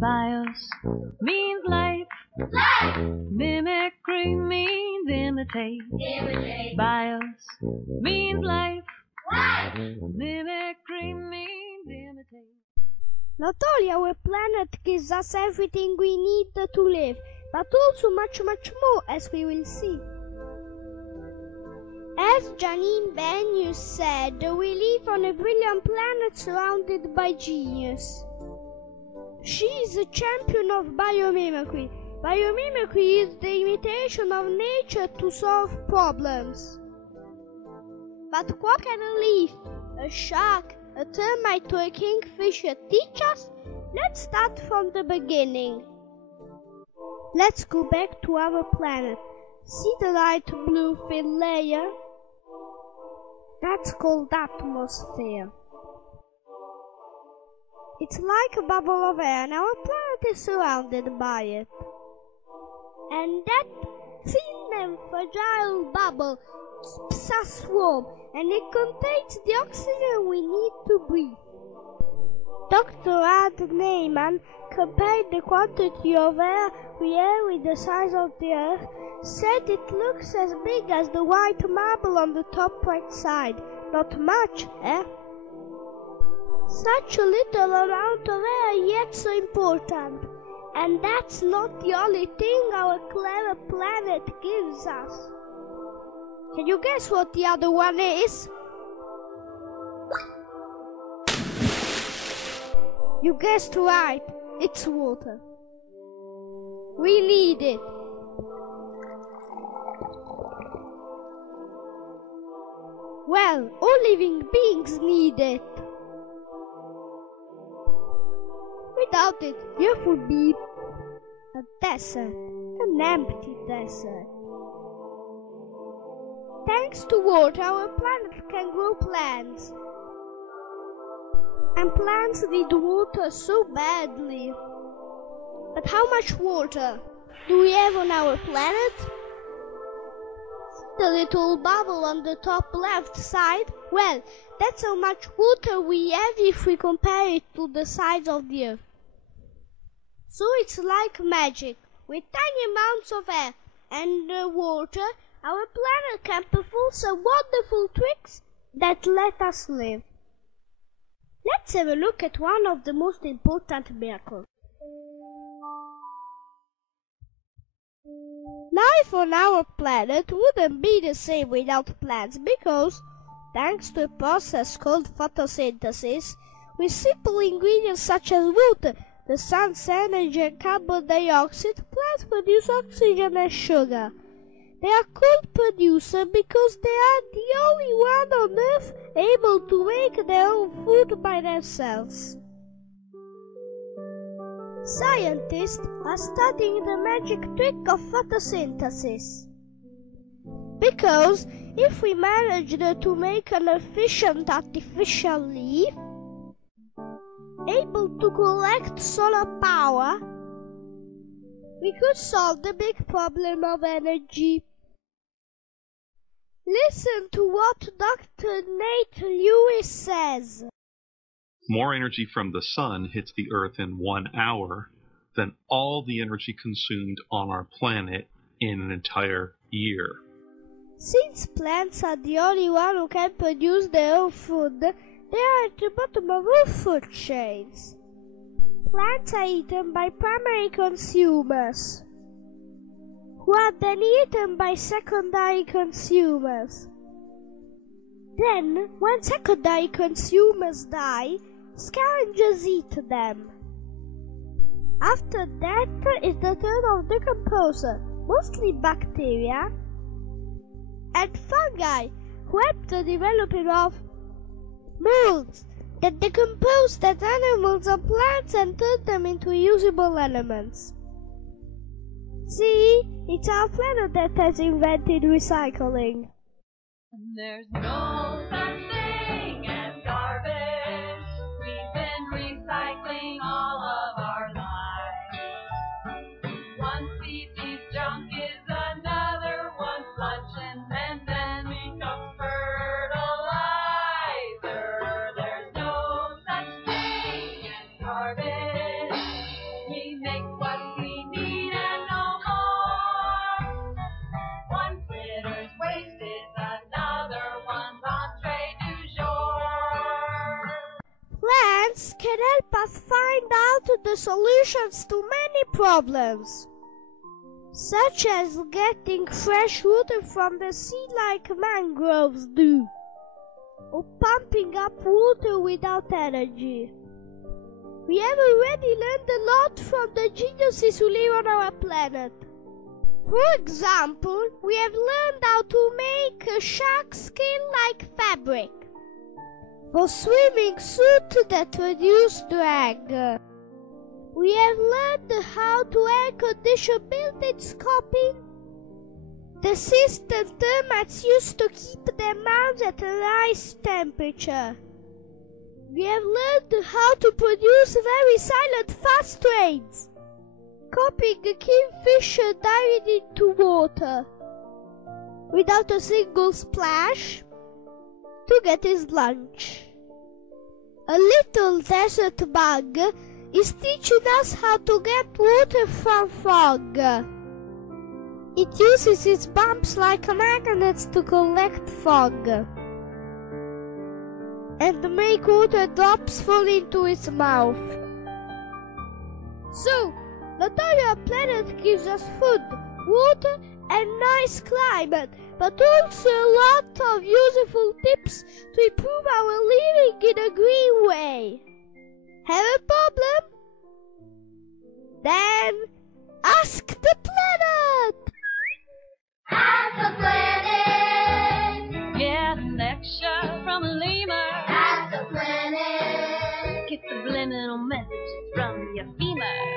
Bios means life. Mimicry means imitate. Bios means life. Mimicry means imitate. Not only our planet gives us everything we need to live, but also much more, as we will see. As Janine Benyus said, we live on a brilliant planet surrounded by genius. She is a champion of biomimicry. Biomimicry is the imitation of nature to solve problems. But what can a leaf, a shark, a termite or a kingfisher teach us? Let's start from the beginning. Let's go back to our planet. See the light blue thin layer? That's called atmosphere. It's like a bubble of air, and our planet is surrounded by it. And that thin and fragile bubble keeps us warm, and it contains the oxygen we need to breathe. Dr. Ad Neyman compared the quantity of air we have with the size of the Earth, said it looks as big as the white marble on the top right side. Not much, eh? Such a little amount of air, yet so important. And that's not the only thing our clever planet gives us. Can you guess what the other one is? You guessed right, it's water. We need it. Well, all living beings need it. Without it, the Earth would be a desert, an empty desert. Thanks to water, our planet can grow plants. And plants need water so badly. But how much water do we have on our planet? The little bubble on the top left side? Well, that's how much water we have if we compare it to the size of the Earth. So it's like magic. With tiny amounts of air and water, our planet can perform some wonderful tricks that let us live. Let's have a look at one of the most important miracles. Life on our planet wouldn't be the same without plants because, thanks to a process called photosynthesis, with simple ingredients such as water, the sun's energy and carbon dioxide, plants produce oxygen and sugar. They are called producers because they are the only one on Earth able to make their own food by themselves. Scientists are studying the magic trick of photosynthesis. Because if we managed to make an efficient artificial leaf, able to collect solar power, we could solve the big problem of energy. Listen to what Dr. Nate Lewis says. More energy from the sun hits the Earth in 1 hour than all the energy consumed on our planet in an entire year. Since plants are the only one who can produce their own food, they are at the bottom of all food chains. Plants are eaten by primary consumers, who are then eaten by secondary consumers. Then, when secondary consumers die, scavengers eat them. After that is the turn of decomposer, mostly bacteria, and fungi, who help the developing of molds that decompose dead animals or plants and turn them into usable elements. See, it's our planet that has invented recycling. There's no such thing as garbage. We've been recycling all of our lives. One species junk is another one's lunch, and then becomes fertilizer. There's no such plants can help us find out the solutions to many problems, such as getting fresh water from the sea like mangroves do, or pumping up water without energy. We have already learned a lot from the geniuses who live on our planet. For example, we have learned how to make a shark skin like fabric for swimming suit that reduce drag. We have learned how to air condition buildings copying the system termites use to keep their mounds at a nice temperature. We have learned how to produce very silent fast trains, copying a kingfisher diving into water without a single splash to get his lunch. A little desert bug is teaching us how to get water from fog. It uses its bumps like magnets to collect fog and make water drops fall into its mouth. So, not only our planet gives us food, water, and nice climate, but also a lot of useful tips to improve our living in a green way. Have a problem? Then ask the planet! Ask the planet. Get a lecture from a lemur. Ask the planet. Get the subliminal message from your femur.